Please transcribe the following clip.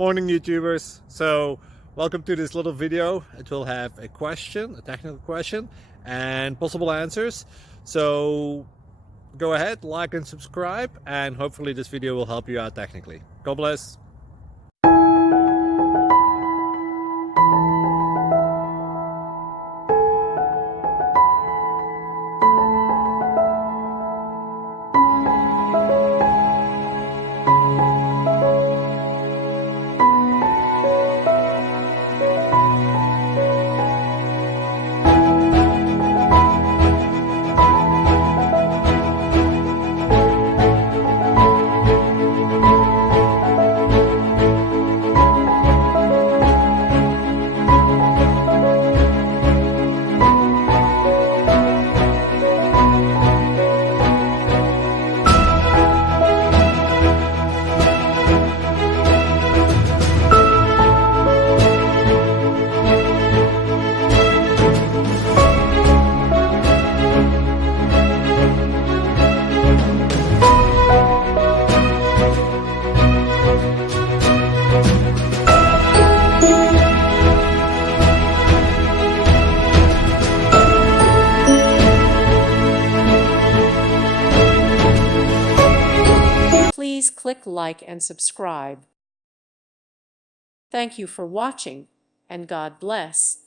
Morning YouTubers. So welcome to this little video. It will have a question, a technical question, and possible answers. So go ahead, like and subscribe, and hopefully this video will help you out technically. God bless. Please click like and subscribe. Thank you for watching, and God bless.